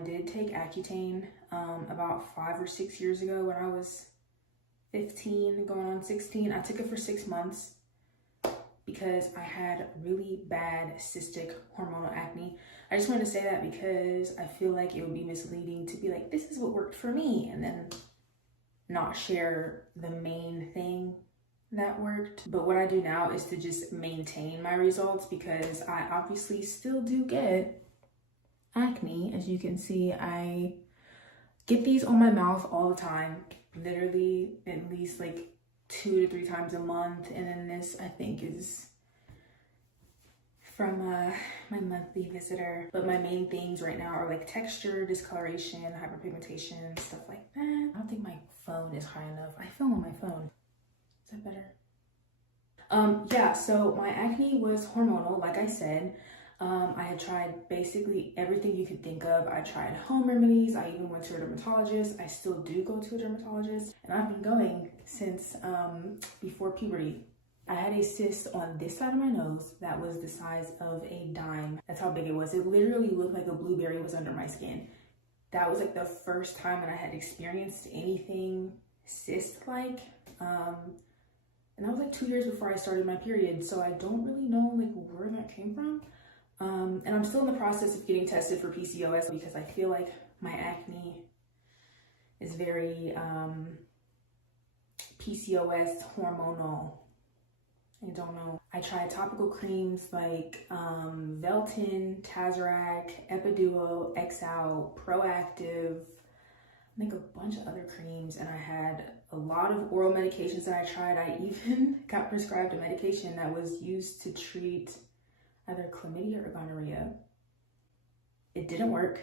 did take Accutane about 5 or 6 years ago when I was 15 going on 16. I took it for 6 months because I had really bad cystic hormonal acne. I just wanted to say that because I feel like it would be misleading to be like, this is what worked for me, and then not share the main thing that worked. But what I do now is to just maintain my results, because I obviously still do get acne. As you can see, I get these on my mouth all the time, literally at least like 2 to 3 times a month. And then this, I think, is from my monthly visitor. But my main things right now are like texture, discoloration, hyperpigmentation, stuff like that. I don't think my phone is high enough. I film on my phone. Is that better? Yeah, so my acne was hormonal, like I said. I had tried basically everything you could think of. I tried home remedies. I even went to a dermatologist. I still do go to a dermatologist, and I've been going since before puberty. I had a cyst on this side of my nose that was the size of a dime. That's how big it was. It literally looked like a blueberry was under my skin. That was like the first time that I had experienced anything cyst-like. And that was like 2 years before I started my period. So I don't really know like where that came from. And I'm still in the process of getting tested for PCOS because I feel like my acne is very PCOS hormonal. I don't know. I tried topical creams like Veltin, Tazorac, Epiduo, Exal, Proactive, I think a bunch of other creams, and I had a lot of oral medications that I tried. I even got prescribed a medication that was used to treat either chlamydia or gonorrhea. It didn't work.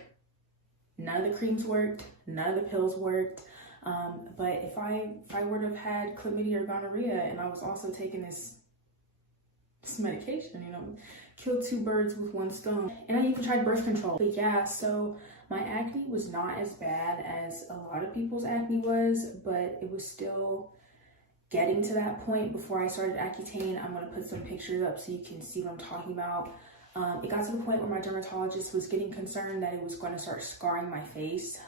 None of the creams worked. None of the pills worked. But if I would have had chlamydia or gonorrhea and I was also taking this medication, you know, killed 2 birds with 1 stone. And I even tried birth control. But yeah, so my acne was not as bad as a lot of people's acne was, but it was still getting to that point before I started Accutane. I'm gonna put some pictures up so you can see what I'm talking about. It got to the point where my dermatologist was getting concerned that it was going to start scarring my face.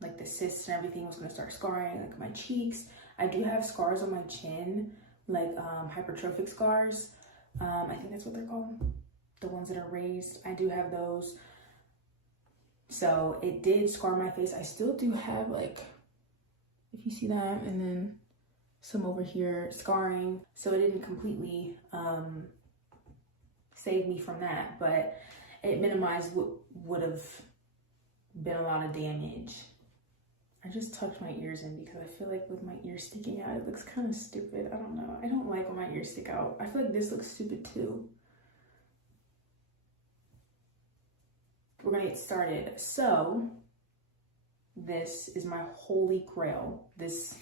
Like the cysts and everything was going to start scarring, like my cheeks. I do have scars on my chin, like hypertrophic scars. I think that's what they're called, the ones that are raised. I do have those. So it did scar my face. I still do have, like, if you see that, and then some over here scarring. So it didn't completely save me from that, but it minimized what would have been a lot of damage. I just tucked my ears in because I feel like with my ears sticking out, it looks kind of stupid. I don't know. I don't like when my ears stick out. I feel like this looks stupid too. We're gonna get started. So this is my holy grail. This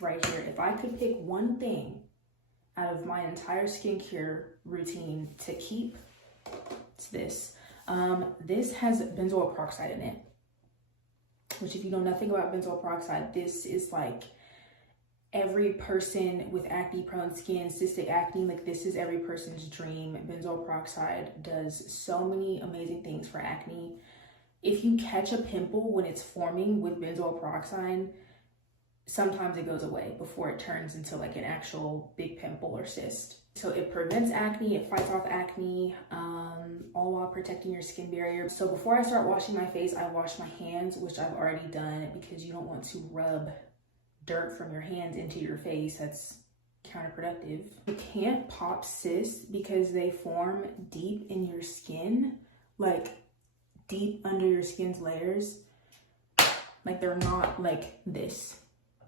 right here. If I could pick one thing out of my entire skincare routine to keep, it's this. This has benzoyl peroxide in it, which if you know nothing about benzoyl peroxide, this is like every person with acne prone skin, cystic acne, like this is every person's dream. Benzoyl peroxide does so many amazing things for acne. If you catch a pimple when it's forming with benzoyl peroxide, sometimes it goes away before it turns into like an actual big pimple or cyst. So it prevents acne, it fights off acne, all while protecting your skin barrier. So before I start washing my face, I wash my hands, which I've already done because you don't want to rub dirt from your hands into your face. That's counterproductive. You can't pop cysts because they form deep in your skin, like deep under your skin's layers. Like they're not like this.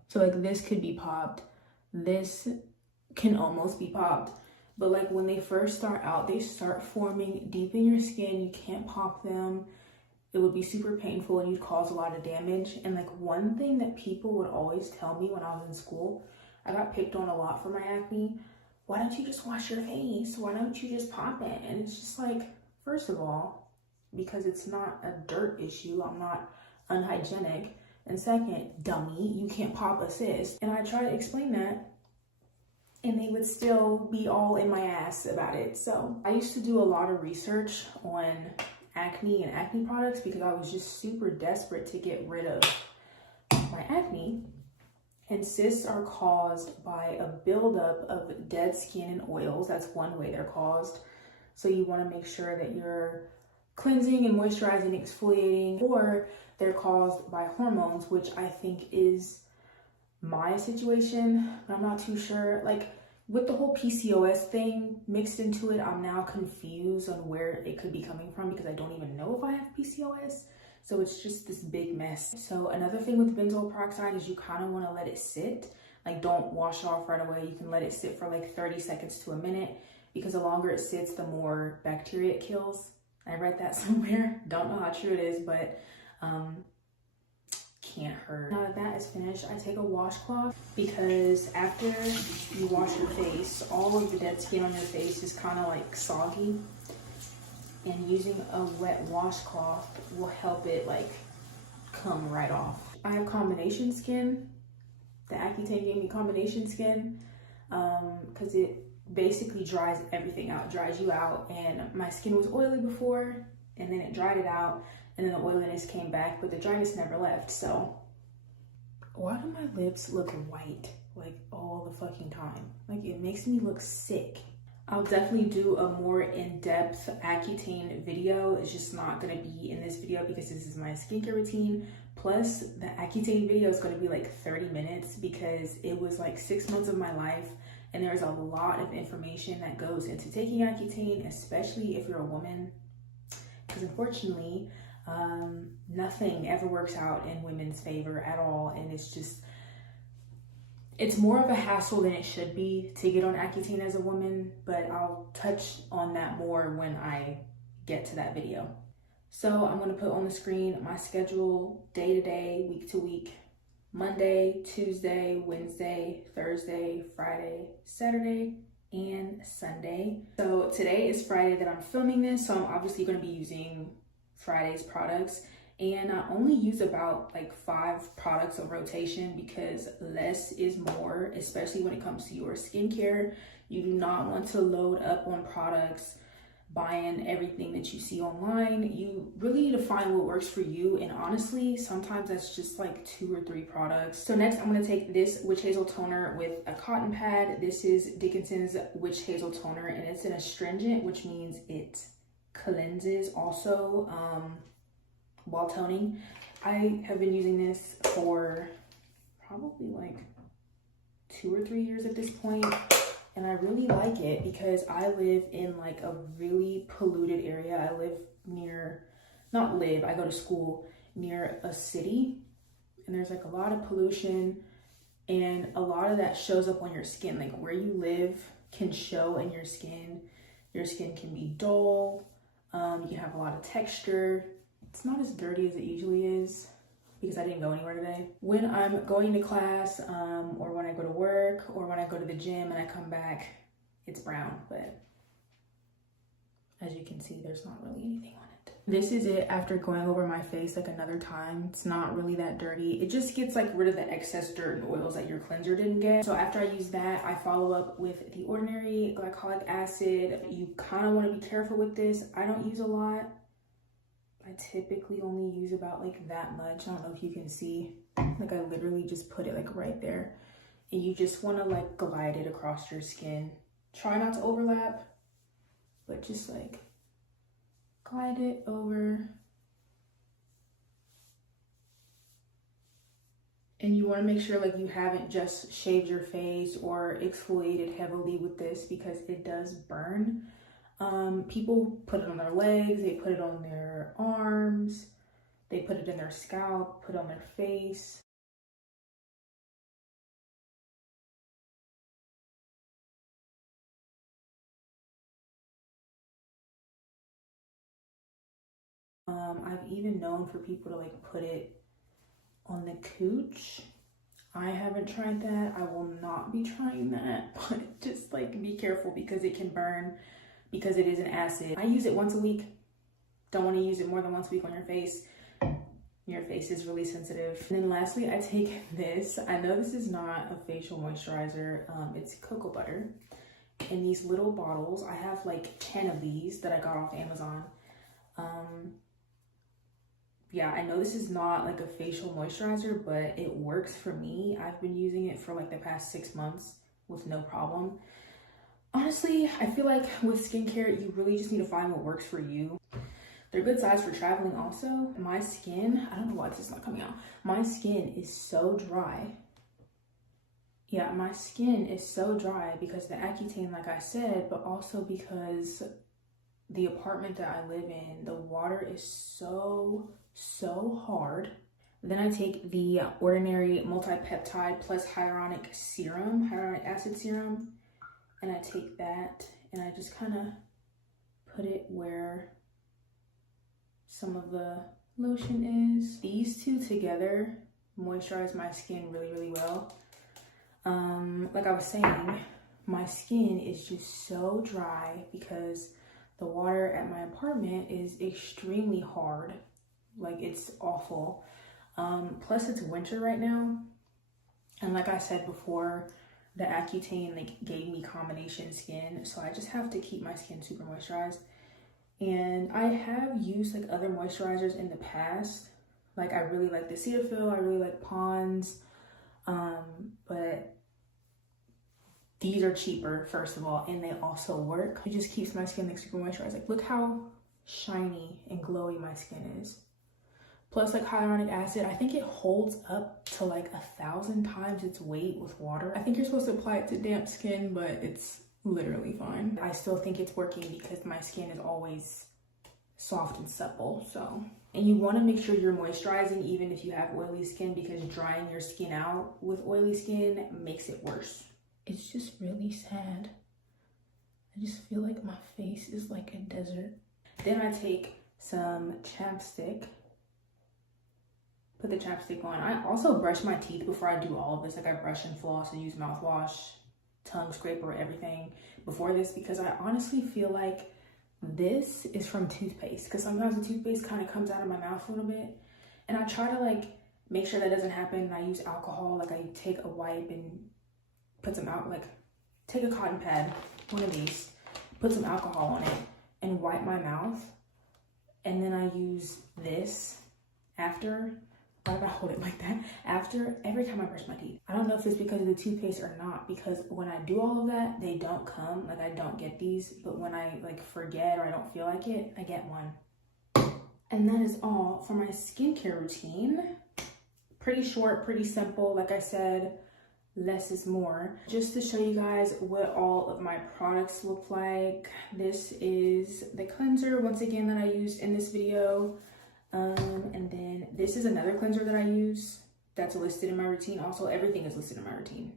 So like this could be popped. This can almost be popped. But like when they first start out, they start forming deep in your skin. You can't pop them. It would be super painful and you'd cause a lot of damage. And like one thing that people would always tell me when I was in school, I got picked on a lot for my acne. Why don't you just wash your face? Why don't you just pop it? And it's just like, first of all, because it's not a dirt issue. I'm not unhygienic. And second, dummy, you can't pop a cyst. And I try to explain that, and they would still be all in my ass about it. So I used to do a lot of research on acne and acne products because I was just super desperate to get rid of my acne. And cysts are caused by a buildup of dead skin and oils. That's one way they're caused. So you want to make sure that you're cleansing and moisturizing, exfoliating, or they're caused by hormones, which I think is my situation, but I'm not too sure. Like with the whole PCOS thing mixed into it, I'm now confused on where it could be coming from because I don't even know if I have PCOS. So it's just this big mess. So another thing with benzoyl peroxide is you kind of want to let it sit. Like don't wash it off right away. You can let it sit for like 30 seconds to a minute because the longer it sits, the more bacteria it kills. I read that somewhere. Don't know how true it is, but can't hurt. Now that that is finished, I take a washcloth because after you wash your face, all of the dead skin on your face is kind of like soggy. And using a wet washcloth will help it like come right off. I have combination skin. The Accutane gave me combination skin because it basically dries everything out, dries you out. And my skin was oily before and then it dried it out and then the oiliness came back, but the dryness never left. So why do my lips look white like all the fucking time? Like it makes me look sick. I'll definitely do a more in-depth Accutane video. It's just not gonna be in this video because this is my skincare routine. Plus the Accutane video is gonna be like 30 minutes because it was like 6 months of my life and there's a lot of information that goes into taking Accutane, especially if you're a woman. Because unfortunately, nothing ever works out in women's favor at all. And it's more of a hassle than it should be to get on Accutane as a woman, but I'll touch on that more when I get to that video. So I'm gonna put on the screen my schedule day to day, week to week, Monday, Tuesday, Wednesday, Thursday, Friday, Saturday, and Sunday. So today is Friday that I'm filming this, so I'm obviously gonna be using Friday's products. And I only use about like 5 products of rotation because less is more, especially when it comes to your skincare. You do not want to load up on products, buying everything that you see online. You really need to find what works for you. And honestly, sometimes that's just like 2 or 3 products. So next I'm gonna take this Witch Hazel toner with a cotton pad. This is Dickinson's Witch Hazel toner and it's an astringent, which means it cleanses also, while toning. I have been using this for probably like 2 or 3 years at this point, and I really like it because I live in like a really polluted area. I live near, I go to school near a city, and there's like a lot of pollution, and a lot of that shows up on your skin. Like where you live can show in your skin. Your skin can be dull, you can have a lot of texture. It's not as dirty as it usually is because I didn't go anywhere today. When I'm going to class or when I go to work or when I go to the gym and I come back, it's brown, but as you can see, there's not really anything on it. This is it after going over my face like another time. It's not really that dirty. It just gets like rid of the excess dirt and oils that your cleanser didn't get. So after I use that, I follow up with The Ordinary glycolic acid. You kind of want to be careful with this. I don't use a lot. I typically only use about like that much. I don't know if you can see, like I literally just put it like right there. And you just want to like glide it across your skin. Try not to overlap, but just like glide it over. And you want to make sure like you haven't just shaved your face or exfoliated heavily with this because it does burn. People put it on their legs, they put it on their arms, they put it in their scalp, put it on their face. I've even known for people to like put it on the cooch. I haven't tried that. I will not be trying that, but just like be careful because it can burn because it is an acid. I use it once a week. Don't want to use it more than once a week on your face. Your face is really sensitive. And then lastly, I take this. I know this is not a facial moisturizer. It's cocoa butter in these little bottles. I have like 10 of these that I got off Amazon. Yeah, I know this is not like a facial moisturizer, but it works for me. I've been using it for like the past 6 months with no problem. Honestly, I feel like with skincare, you really just need to find what works for you. They're good size for traveling also. My skin, I don't know why this is not coming out. My skin is so dry. Yeah, my skin is so dry because of the Accutane, like I said, but also because the apartment that I live in, the water is so hard. Then I take the Ordinary Multi-Peptide plus Hyaluronic Acid Serum, and I take that and I just kind of put it where some of the lotion is. These two together moisturize my skin really well. Like I was saying, my skin is just so dry because the water at my apartment is extremely hard. Like, it's awful. Plus it's winter right now, and like I said before, the Accutane like gave me combination skin, so I just have to keep my skin super moisturized. And I have used like other moisturizers in the past. Like, I really like the Cetaphil, I really like Pond's, but these are cheaper, first of all, and they also work. It just keeps my skin like super moisturized. Like, look how shiny and glowy my skin is. Plus, like, hyaluronic acid, I think it holds up to like 1,000 times its weight with water. I think you're supposed to apply it to damp skin, but it's literally fine. I still think it's working because my skin is always soft and supple, so. And you want to make sure you're moisturizing even if you have oily skin, because drying your skin out with oily skin makes it worse. It's just really sad. I just feel like my face is like a desert. Then I take some chapstick. Put the chapstick on. I also brush my teeth before I do all of this. Like, I brush and floss and use mouthwash, tongue scraper, everything before this, because I honestly feel like this is from toothpaste, because sometimes the toothpaste kind of comes out of my mouth a little bit, and I try to like make sure that doesn't happen. And I use alcohol. Like, I take a wipe and put some out, like take a cotton pad, one of these, put some alcohol on it and wipe my mouth, and then I use this after. Why did I hold it like that? After every time I brush my teeth. I don't know if it's because of the toothpaste or not, because when I do all of that, they don't come. Like, I don't get these, but when I like forget or I don't feel like it, I get one. And that is all for my skincare routine. Pretty short, pretty simple. Like I said, less is more. Just to show you guys what all of my products look like. This is the cleanser, once again, that I used in this video. And then this is another cleanser that I use that's listed in my routine. Also, everything is listed in my routine,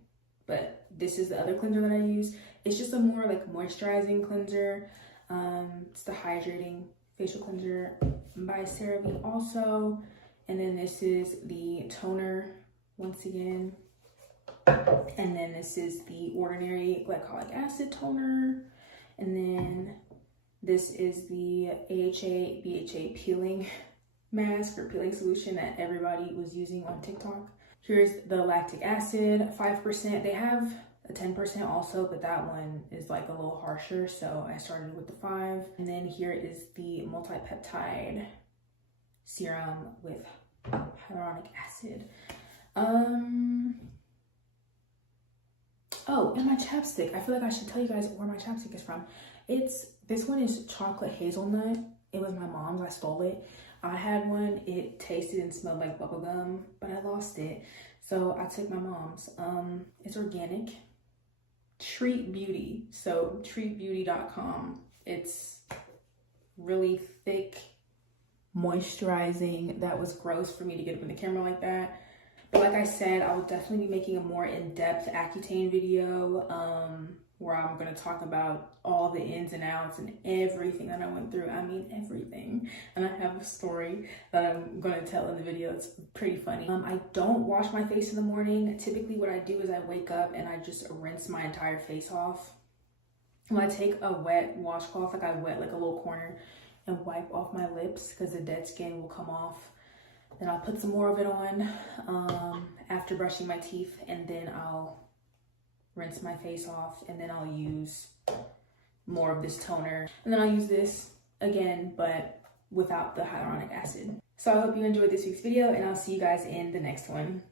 but this is the other cleanser that I use. It's just a more like moisturizing cleanser. It's the hydrating facial cleanser by CeraVe also. And then this is the toner, once again. And then this is the Ordinary Glycolic Acid Toner. And then this is the AHA BHA peeling mask or peeling solution that everybody was using on TikTok. Here's the lactic acid, 5%. They have a 10% also, but that one is like a little harsher, so I started with the 5. And then here is the multi-peptide serum with hyaluronic acid. Oh, and my chapstick. I feel like I should tell you guys where my chapstick is from. This one is chocolate hazelnut. It was my mom's. I stole it. I had one. It tasted and smelled like bubblegum, but I lost it, so I took my mom's. It's organic. Treat Beauty. So treatbeauty.com. It's really thick, moisturizing. That was gross for me to get up in the camera like that. But like I said, I will definitely be making a more in-depth Accutane video where I'm going to talk about all the ins and outs and everything that I went through. I mean, everything. And I have a story that I'm going to tell in the video. It's pretty funny. I don't wash my face in the morning. Typically what I do is I wake up and I just rinse my entire face off. When I take a wet washcloth, like I wet like a little corner and wipe off my lips because the dead skin will come off. Then I'll put some more of it on after brushing my teeth, and then I'll rinse my face off, and then I'll use more of this toner. And then I'll use this again, but without the hyaluronic acid. So I hope you enjoyed this week's video, and I'll see you guys in the next one.